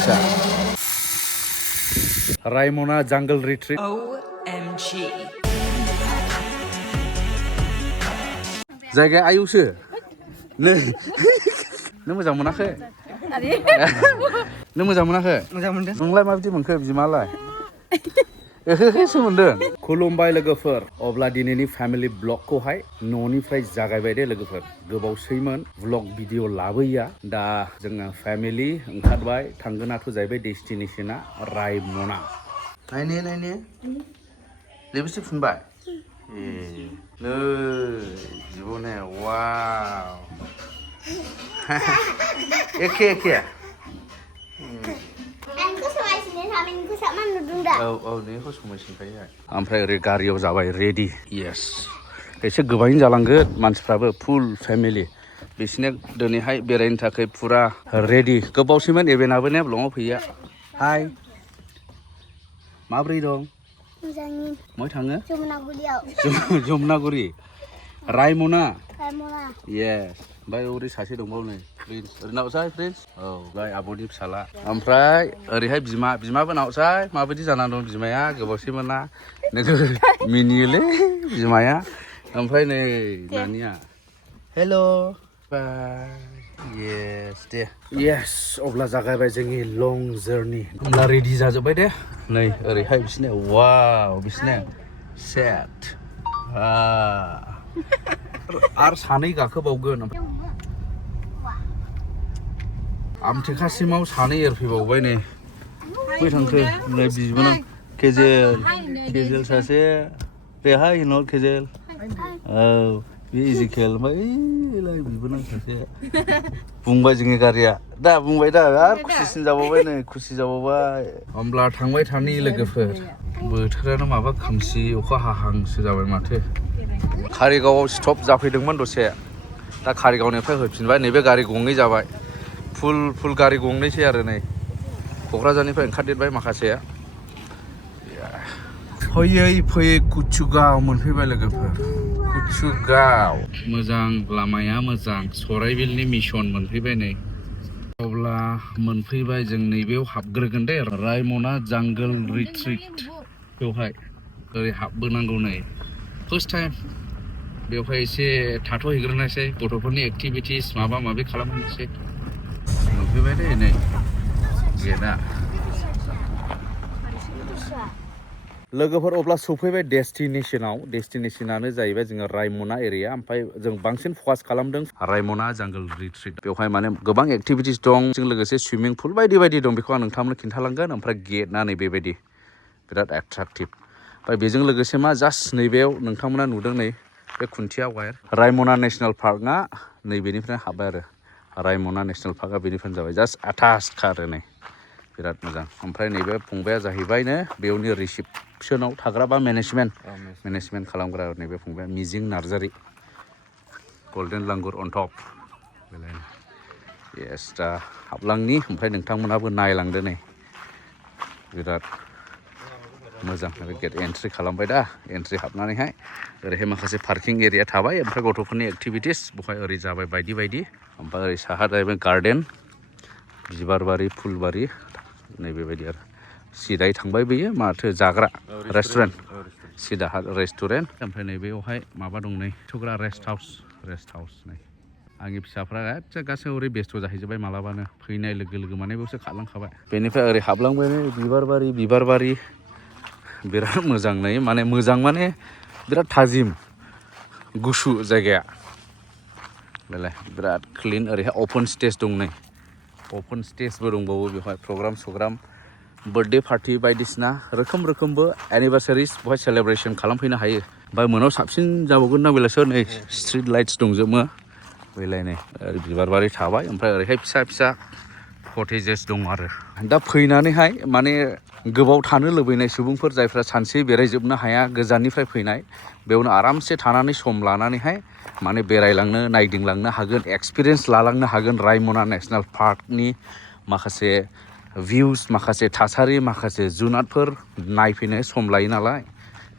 फिसा रायमना jungle retreat OMG जायगाया आयुसो नै नों मोजां मोनाखै नों मोजां मोनाखै मोजां मोनदों नोंलाय माबायदि मोनखो बिमालाय सोमोन्दों खुलुमबाय लोगोफोर अब्ला दिनैनि फेमिलि ब्लगखौहाय न'निफ्राय जागायबाय दे लोगोफोर गोबावसैमोन ब्लग भिडिअ लाबोया दा जोङो फेमिलि ओंखारबाय थांगोनाथ' जाहैबाय डेस्टिनेशना रायमना नायने लिपस्टिक फुनबाय ए नै जिबने वाव एखे नोंखौ समायसिनखायो ओमफ्राय ओरै गारियाव जाबाय रेडि येस एसे गोबाङैनो जालांगोन मानसिफ्राबो फुल फेमिलि बिसिनो दिनैहाय बेरायनो थाखाय फुरा रेडि गोबावसैमोन एबेनाबो ने ब्लगाव फैया हाय माब्रै दं मोजाङै मै थाङो जमुनागुरियाव जमुनागुरि रायमना येस ओमफ्राय ओरै सासे दंबावो नै प्रिन्स ओरै नावसाय प्रिन्स औ ओमफ्राय आब'नि फिसाला ओमफ्राय ओरैहाय बिमाबो नावसाय माबायदि जानानै दं बिमाया गोबावसैमोन ना नोगोद मिनियोलै बिमाया ओमफ्राय नै नानिया हेल' बाय येस अब्ला जागायबाय जोंनि लं जार्नि होमब्ला रेडि जाजोब्बाय दे नै ओरैहाय बिसिना वाव बिसिना सेट आरो सानै गाखोबावगोन आमथेखासिमाव सानै एरफैबावबाय नै बै थांखो नै बिबोनां केजेल सासे बेहाय हिनहर केजेल औ बे इजिकेल ओमफ्राय बिबोनां सासे बुंबाय जोंनि गारिया दा बुंबाय दा आरो खुसिसिन जाबावबाय नै खुसि जाबावबाय होमब्ला थांबाय थानि लोगोफोर बोथोरानो माबा खोमसि अखा हाहांसो जाबाय माथो कारिगावआव स्टप जाफैदोंमोन दसे दा कारिगावनिफ्राय होफिनबाय नैबे गारि गंनै जाबाय फुल गारि गंनैसै आरो नै क'क्राझारनिफ्राय ओंखारदेरबाय माखासे फैयै कुचुगाव मोनफैबाय लोगोफोर कुचुगाव मोजां लामाया मोजां सराइबिलनि मिसन मोनफैबाय नै अब्ला मोनफैबाय जों नैबेयाव हाबग्रोगोन दे रायमना जांगल रिट्रिट बेवहाय ओरै हाबबोनांगौ नै फार्स्ट टाइम बेवहाय एसे थाथ'हैग्रोनायसै गथ'फोरनि एक्टिभिटिस माबा माबि खालामहैनोसै मोनफैबाय दे नै गेटआ लोगोफोर अब्ला सफैबाय डेस्टिनेशनानो जाहैबाय जोङो रायमना एरिया ओमफ्राय जों बांसिन फकास खालामदों रायमना जांगल रिट्रिट बेवहाय माने गोबां एक्टिभिटिस दं जों लोगोसे सुइमिं पुल बायदि दं बेखौ आं नोंथांमोननो खिन्थालांगोन ओमफ्राय गेटआ नै बेबायदि बिराद एट्राक्टिभ ओमफ्राय बेजों लोगोसे मा जास्ट नैबेयाव नोंथांमोना नुदों नै बे खुन्थिया वायर रायमना नेसनेल पार्कआ नैबेनिफ्राय हाबबाय आरो रायमना नेसनेल पार्कआ बेनिफ्रायनो जाबाय जास्ट आथासखा आरो नै बिराद मोजां ओमफ्राय नैबे फंबाया जाहैबायनो बेयावनि रिसिपसनाव थाग्रा बा मेनेजमेन्ट खालामग्रा नैबे फंबाया मिजिं नार्जारि गल्डेन लांगुर अन टप येस दा हाबलांनि ओमफ्राय नोंथांमोनाबो नायलांदो नै बिराद मोजां गेट एन्ट्रि खालामबाय दा एन्ट्रि हाबनानैहाय ओरैहाय माखासे पार्किं एरिया थाबाय ओमफ्राय गथ'फोरनि एक्टिभिटिस बेवहाय ओरै जाबाय बायदि ओमफ्राय ओरै साहा जाहैबाय गार्डेन बिबार बारि फुलबारि नै बेबायदि आरो सिदायै थांबाय बेयो माथो जाग्रा रेस्टुरेन्ट सिदाहा रेस्टुरेन्ट ओमफ्राय नैबेयावहाय माबा दं नै थुग्रा रेस्ट हाउस नै आंनि फिसाफ्रा गासैबो ओरै बेस्थ' जाहैजोब्बाय मालाबानो फैनाय लोगो माने बेयावसो खारलांखाबाय बेनिफ्राय ओरै हाबलांबाय बिबार बारि बिराद मोजां नै माने मोजां माने बिराद थाजिम गुसु जायगाया बेलाय बिराद क्लिन ओरैहाय अपेन स्टेज दं नै अपेन स्टेजबो दंबावो बेवहाय प्रग्राम बार्थडे पार्टि बायदिसिना रोखोमबो एनिभार्सारिस बेवहाय सेलेब्रेसन खालामफैनो हायो ओमफ्राय मोनायाव साबसिन जाबावगोन ना बेलासो नै स्ट्रिट लाइट्स दंजोबो बेलाय नै बिबार बारि थाबाय ओमफ्राय ओरैहाय फिसा कटेजेस दं आरो दा फैनानैहाय माने गोबाव थानो लुबैनाय सुबुंफोर जायफ्रा सानसे बेरायजोबनो हाया गोजाननिफ्राय फैनाय बेयावनो आरामसे थानानै सम लानानैहाय माने बेरायलांनो नायदिंलांनो हागोन एक्सपिरियेन्स लालांनो हागोन रायमना नेसनेल पार्कनि माखासे भिउस माखासे थासारि माखासे जुनादफोर नायफैनो सम लायो नालाय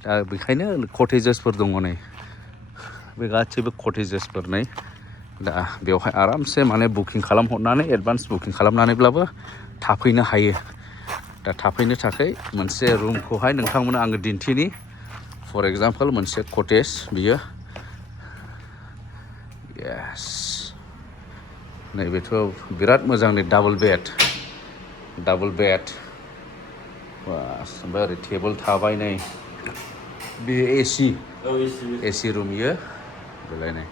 दा बेखायनो कटेजेसफोर दङ नै बे गासैबो कटेजेसफोर नै दा बेवहाय आरामसे माने बुकिं खालामहरनानै एडभान्स बुकिं खालामनानैब्लाबो थाफैनो हायो दा थाफैनो थाखाय मोनसे रुमखौहाय नोंथांमोननो आङो दिन्थिनि फर एग्जाम्पल मोनसे कटेज बियो यस नैबेथ' बिराद मोजां नै डाबल बेड बास ओमफ्राय ओरै टेबोल थाबाय नै बे एसि रुम इयो बेलाय नै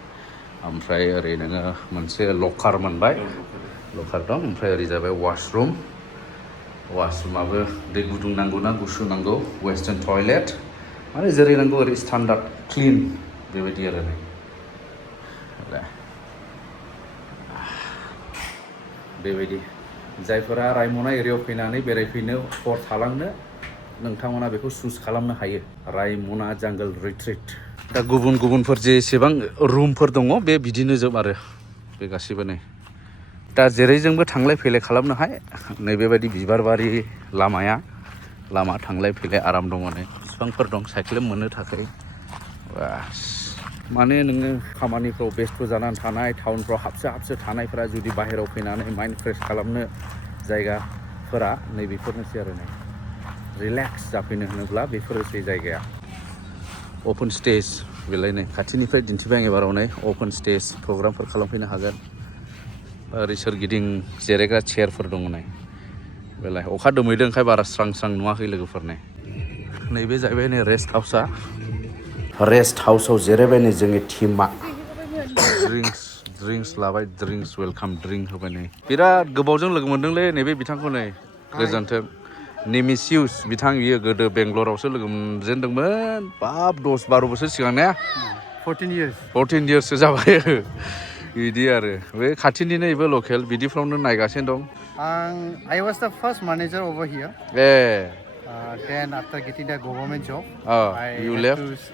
ओमफ्राय ओरै नोङो मोनसे लकार मोनबाय लकार दं ओमफ्राय ओरै जाबाय वाशरुमाबो दै गुदुं नांगौ ना गुसु नांगौ वेस्टार्न टयलेट माने जेरै नांगौ ओरै स्टान्डार्ड क्लिन बेबायदि आरो नै बेबायदि जायफोरा रायमना एरियायाव फैनानै बेरायफैनो हर थालांनो नोंथांमोना बेखौ चुज खालामनो हायो रायमना जांगल रिट्रिट दा गुबुनफोर जेसेबां रुमफोर दङ बे बिदिनो जोब आरो बे गासिबो नै दा जेरैजोंबो थांलाय फैलाय खालामनो हाय नैबेबायदि बिबारबारि लामा थांलाय फैलाय आराम दङ नै बिफांफोर दं साइकेल मोननो थाखाय बास माने नोङो खामानिफ्राव बेस्थ' जानानै थानाय टाउनफ्राव हाबसो थानायफोरा जुदि बाहेरायाव फैनानै माइन्ड फ्रेश खालामनो जायगाफोरा नैबेफोरनोसै आरो नै रिलेक्स जाफैनो होनोब्ला बेफोरनोसै जायगाया अपेन स्टेज बेलाय नै खाथिनिफ्राय दिन्थिबाय आं एबाराव नै अपेन स्टेज प्रग्रामफोर खालामफैनो हागोन ओरै सोरगिदिं जिरायग्रा चेयारफोर दङ नै बेलाय अखा दोमैदों ओंखाय बारा स्रां नुवाखै लोगोफोर नै नैबे जाहैबाय नै रेस्ट हाउसआव जिरायबाय नै जोंनि टिमा ड्रिंक्स लाबाय वेलकाम ड्रिंक होबाय नै बिराद गोबावजों लोगो मोनदोंलै नैबे बिथांखौ नै गोजोन्थों नेमिसिउस बिथां बियो गोदो बेंगलरावसो लोगो मोनजेनदोंमोन 10-12 बोसोर सिगां ने 14 इयार्ससो जाबाय बिदि आरो बे खाथिनिनो बेबो लकेल बिदिफ्रावनो नायगासिनो दं I was the first manager over here. Then after getting the government job, you left?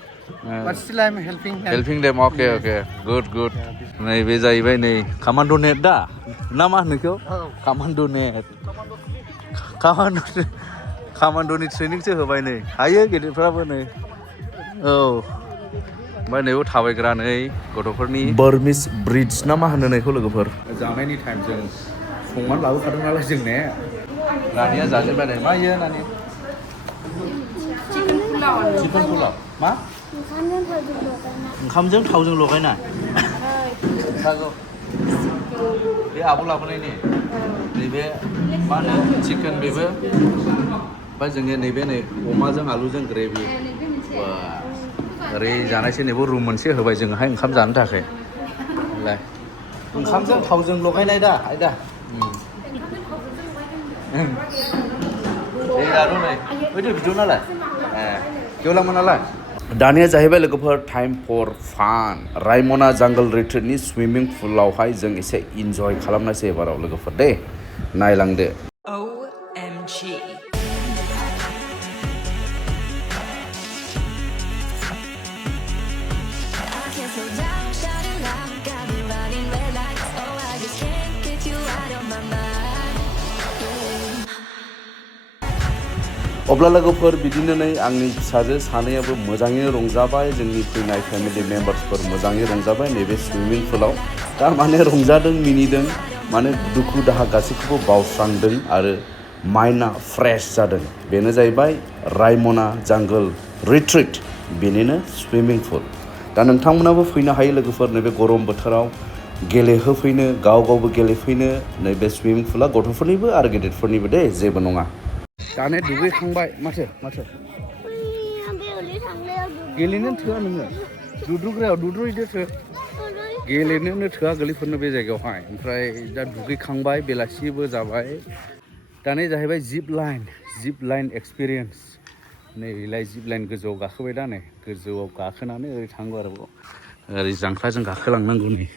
But still I'm helping them. Okay. Good. नैबे जाहैबाय नै कमान्ड' नेट दा ना मा होनो बेखौ कमान्ड' नेट कमान्ड'नि ट्रेनिंसो होबाय नै हायो गेदेरफ्राबो नै ओमफ्राय नैबो थाबायग्रा नै गथ'फोरनि बार्मिस ब्रिज ना मा होनो नैखौ लोगोफोर जानायनि टाइम जों संनानै लाबोखादों नालाय जों ने नानिया जाजेनबाय नै मा इयो नानि चिकेन पुलाव मा ओंखामजों थावजों लगायना बे आब' लाबोनायनि नैबे मा होनो चिकेन बेबो ओमफ्राय जोंनि नैबे नै अमाजों आलुजों ग्रेभि ओरै जानायसै नैबो रुम मोनसे होबाय जोंहाय ओंखाम जानो थाखाय ओंखामजों थावजों लगायनाय दा आयदा दानिया जाहैबाय लोगोफोर टाइम फर फान रायमना जांगल रिट्रिटनि सुइमिं पुलावहाय जों एसे इन्जय खालामनोसै एबाराव लोगोफोर दे नायलांदो OMG अब्ला लोगोफोर बिदिनो नै आंनि फिसाजो सानैयाबो मोजाङैनो रंजाबाय जोंनि फैनाय फेमिलि मेम्बार्सफोर मोजाङै रंजाबाय नैबे सुइमिं पुलाव दा माने रंजादों मिनिदों माने दुखु दाहा गासैखौबो बावस्रांदों आरो माइन्डआ फ्रेश जादों बेनो जाहैबाय रायमना जांगल रिट्रिट बेनिनो सुइमिं पुल दा नोंथांमोनाबो फैनो हायो लोगोफोर नैबे गरम बोथोराव गेलेहोफैनो गावबो गेलेफैनो नैबे सुइमिं पुला गथ'फोरनिबो आरो गेदेरफोरनिबो दे जेबो नङा दाने दुगैखांबाय माथो गेलेनो थोआ नोङो दुद्रुहैदो गेलेनोनो थोआ गोरलैफोरनो बे जायगायावहाय ओमफ्राय दा दुगैखांबाय बेलासिबो जाबाय दाने जाहैबाय जिप लाइन एक्सपिरियेन्स नैलाय जिप लाइन गोजौआव गाखोबाय दा नै गोजौआव गाखोनानै ओरै थांगौ आरो ओरै जांख्लाजों गाखोलांनांगौ नै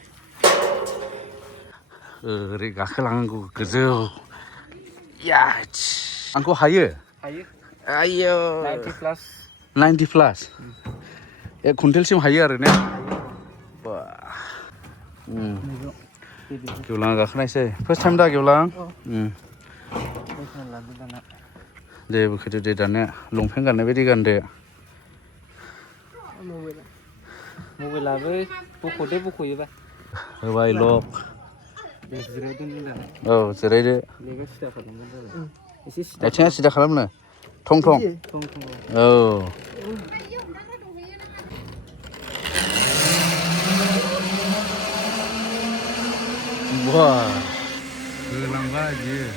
ओरै गाखोलांनांगौ गोजौ आंखौ हायो आयो 90 प्लास 1 कुइन्टेलसिम हायो आरो ने गेवलां गाखोनायसै फार्स्ट टाइम दा गेवलां दे बोखोदो दे दानिया लंपेन्ट गाननाय बायदि गानदो मबाइलाबो बख'योबा होबाय लक औ जिरायदो आथिङा सिदा खालामनो थं थं औ बा होलांबाय बियो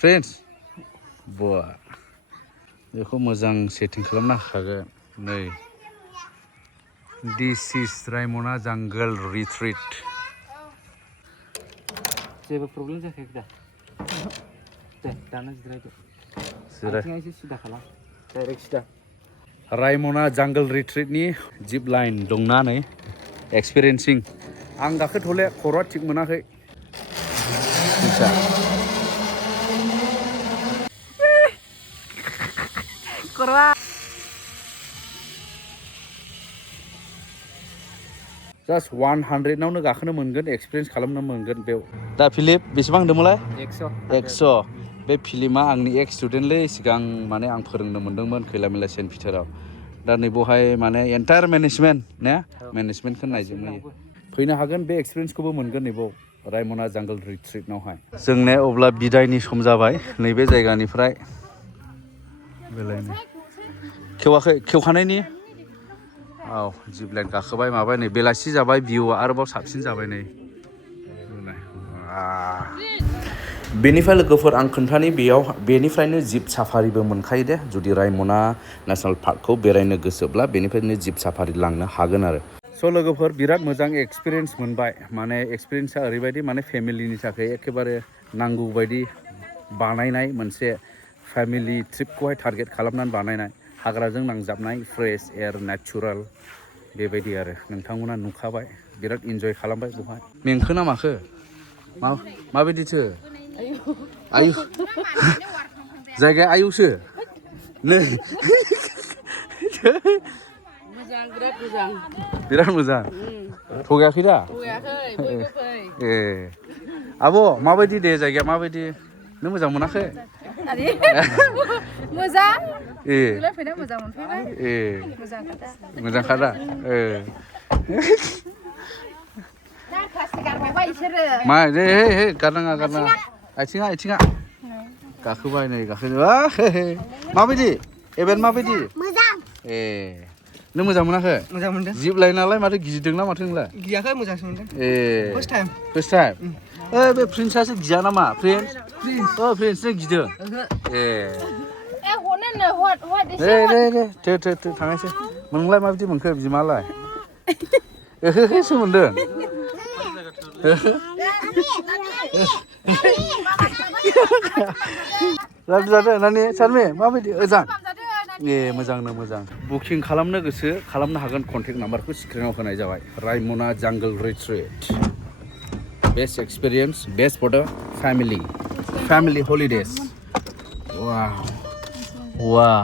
फ्रेन्ड्स बा बेखौ मोजां सेटिं खालामना होखागोन नै दिस इज रायमना जांगल रिट्रिट जेबो प्रब्लेम जायाखै दा दे दाना जिरायदो आथिङा एसे सिदा खालाम डाइरेक्ट सिदा रायमना जांगल रिट्रिटनि जिप लाइन दंना नै एक्सपिरियेन्सिं आं गाखोथ'ले खर'आ थिग मोनाखै जास्ट 100 गाखोनो मोनगोन एक्सपिरियेन्स खालामनो मोनगोन बेयाव दा फिलिप बेसेबां होनदोंमोनलाय 100 बे फिलिमा आंनि एक्स स्टुडेन्टलै सिगां माने आं फोरोंनो मोनदोंमोन खैला मैला सेन्ट पिटाराव दा नै बेवहाय माने एन्टायार मेनेजमेन्ट ने मेनेजमेन्टखौ नायजोबनो फैनो हागोन बे एक्सपिरियेन्सखौबो मोनगोन नैबाव रायमना जांगल रिट्रिटनावहाय जोंने अब्ला बिदायनि सम जाबाय नैबे जायगानिफ्राय बेलायनो खेवाखै खेवखानायनि औ जिपलाइन गाखोबाय माबाय नै बेलासि जाबाय भिउआ आरोबाव साबसिन जाबाय नै बेनिफ्राय लोगोफोर आं खोन्थानि बेनिफ्रायनो जिप साफारिबो मोनखायो दे जुदि रायमना नेसनेल पार्कखौ बेरायनो गोसोब्ला बेनिफ्रायनो जिप साफारि लांनो हागोन आरो स' लोगोफोर बिराद मोजां एक्सपिरियेन्स मोनबाय माने एक्सपिरियेन्सा ओरैबायदि माने फेमिलिनि थाखाय एखेबारे नांगौ बायदि बानायनाय मोनसे फेमिलि ट्रिपखौहाय टारगेट खालामनानै बानायनाय हाग्राजों नांजाबनाय फ्रेश एयार नेचुरेल बेबायदि आरो नोंथांमोना नुखाबाय बिराद इन्जय खालामबाय बेवहाय मेंखो ना माखो माबायदिथो आयु जायगाया आयुसो नै बिराद मोजां थगायाखै दा ए आब' माबायदि दे जायगाया माबायदि नों मोजां मोनाखै मोजां ए फैना मोजां मोनफैबाय ए मोजांखा दा मा दे हे गारनाङा आथिङा गाखोबाय नै माबायदि एभेन माबायदि मोजां ए नों मोजां मोनाखै मोजां मोनदों जिप लाइन नालाय माथो गिदिरदोंना माथो नोंलाय गियाखै मोजांसो मोनदों ए फार्स्ट टाइम बे प्रिन्सआसो गिया नामा प्रिन्स नों गिदों ए दे थांनायसै नोंलाय माबायदि मोनखो बिमालाय ओहोसो मोनदों जादो नानि सारमे माबायदि ओजां ए मोजांनो मोजां बुकिं खालामनो गोसो खालामनो हागोन कन्टेक्ट नाम्बारखौ स्क्रिनाव होनाय जाबाय रायमना jungle retreat best experience best for the family holidays wow